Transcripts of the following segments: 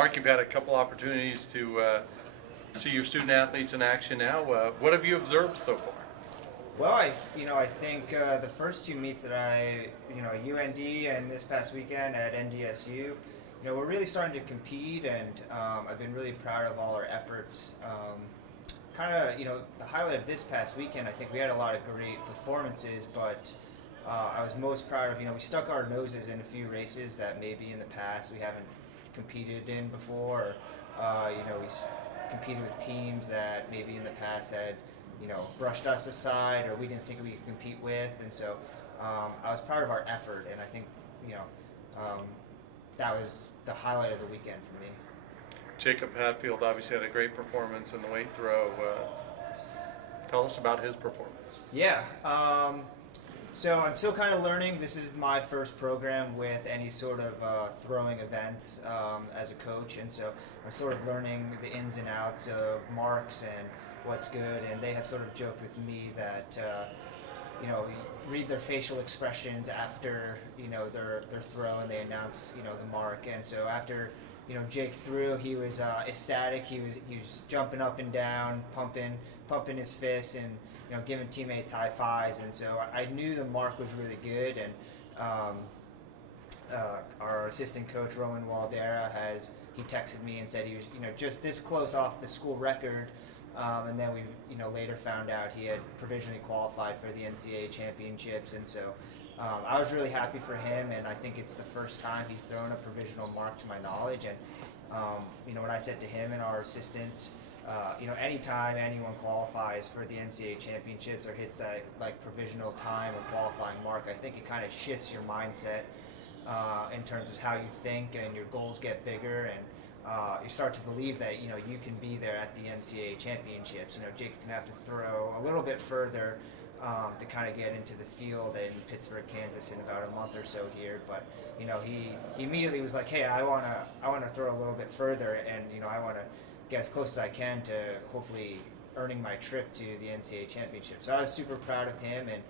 Mark, you've had a couple opportunities to see your student athletes in action now. What have you observed so far? Well, I think the first two meets that UND and this past weekend at NDSU, we're really starting to compete, and I've been really proud of all our efforts. The highlight of this past weekend, I think we had a lot of great performances, but I was most proud of, we stuck our noses in a few races that maybe in the past we haven't competed in before. We competed with teams that maybe in the past had, brushed us aside or we didn't think we could compete with. And so I was proud of our effort, and I think, that was the highlight of the weekend for me. Jacob Hatfield obviously had a great performance in the weight throw. Tell us about his performance. Yeah. So I'm still kind of learning. This is my first program with any sort of throwing events as a coach, and so I'm sort of learning the ins and outs of marks and what's good. And they have sort of joked with me that read their facial expressions after their throw, and they announce the mark. And so after Jake threw, he was ecstatic. He was jumping up and down, pumping his fists, and giving teammates high fives. And so I knew the mark was really good. And our assistant coach Roman Waldera he texted me and said he was just this close off the school record. And then we later found out he had provisionally qualified for the NCAA championships, and so I was really happy for him, and I think it's the first time he's thrown a provisional mark to my knowledge. And when I said to him and our assistant, anytime anyone qualifies for the NCAA championships or hits that provisional time or qualifying mark, I think it kind of shifts your mindset in terms of how you think, and your goals get bigger, and you start to believe that you can be there at the NCAA championships. Jake's gonna have to throw a little bit further to kind of get into the field in Pittsburgh, Kansas, in about a month or so here. But he immediately was like, "Hey, I wanna throw a little bit further, and I wanna get as close as I can to hopefully earning my trip to the NCAA championship." So I was super proud of him, and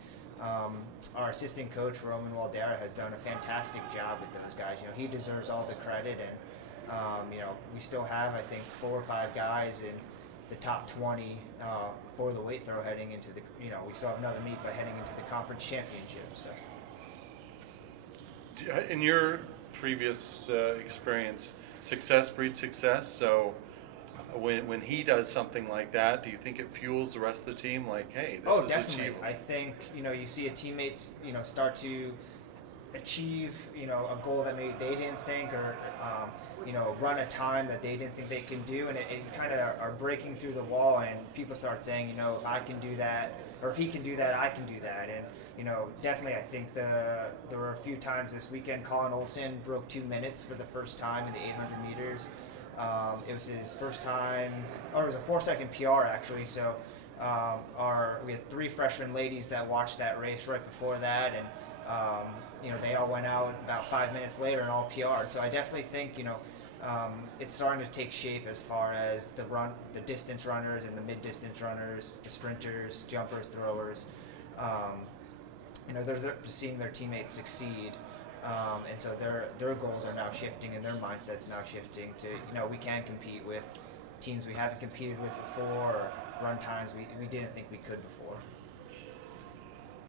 our assistant coach Roman Waldera has done a fantastic job with those guys. He deserves all the credit, and we still have, I think, 4 or 5 guys in the top 20 for the weight throw heading into the, we still have another meet, but heading into the conference championships. So. In your previous experience, success breeds success. So when he does something like that, do you think it fuels the rest of the team? Like, hey, this is definitely. achievable. I think, you see a teammates, start to achieve, a goal that maybe they didn't think, or run a time that they didn't think they can do, and it kind of are breaking through the wall, and people start saying, if I can do that, or if he can do that, I can do that. And definitely I think there were a few times this weekend Colin Olson broke 2 minutes for the first time in the 800 meters. It was his first time, or it was a 4-second PR actually. So we had 3 freshman ladies that watched that race right before that, and they all went out about 5 minutes later and all PR'd. So I definitely think, it's starting to take shape as far as the distance runners and the mid-distance runners, the sprinters, jumpers, throwers. They're seeing their teammates succeed. And so their goals are now shifting, and their mindset's now shifting to, we can compete with teams we haven't competed with before, or run times we didn't think we could before.